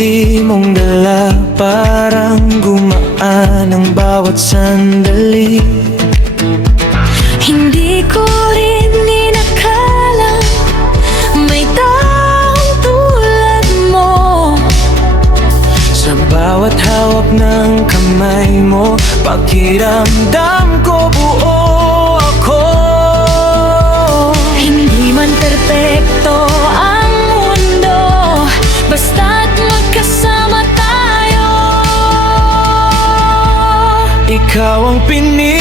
ngiti mong dala, parang gumaan ang bawat sandali. Hindi ko rin inakalang may taong tulad mo. Sa bawat hawak ng kamay mo, pakiramdam ko buo ako. Hindi man perpekto ang mundo, basta't magkasama tayo. Ikaw ang pinili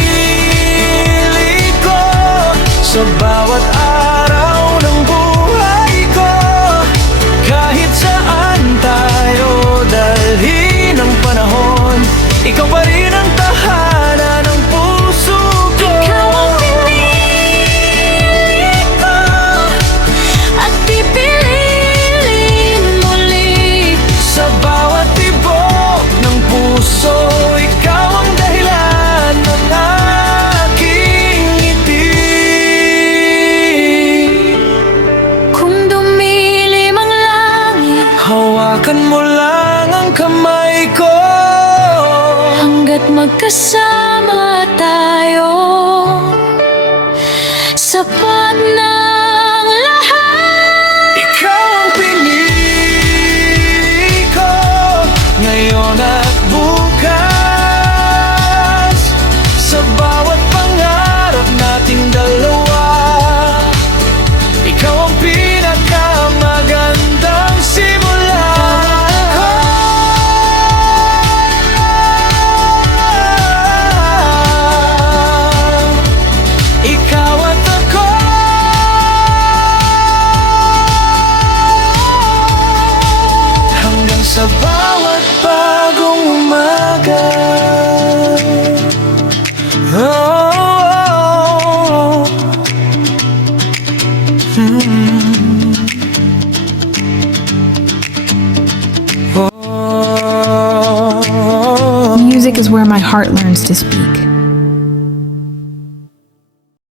ko sa bawat araw ng buhay ko. Kahit saan tayo dalhin ng panahon, ikaw pa rin ang tahanan ng puso ko. Ikaw ang pinili ko at pipiliin muli. Sa bawat tibok ng puso, ikaw ang dahilan ng aking ngiti. Kung dumilim ang langit, Hawakan mo lang ang kamay ko. hanggat magkasama tayo, sapat na ang lahat. Ikaw ang pinili ko ngayon at bukas. Sa bawat pangarap nating dalawa, ikaw ang pinakamagandang simula ko. Ikaw at ako, hanggang sa bawat bagong umaga. Oh, Music is where my heart learns to speak.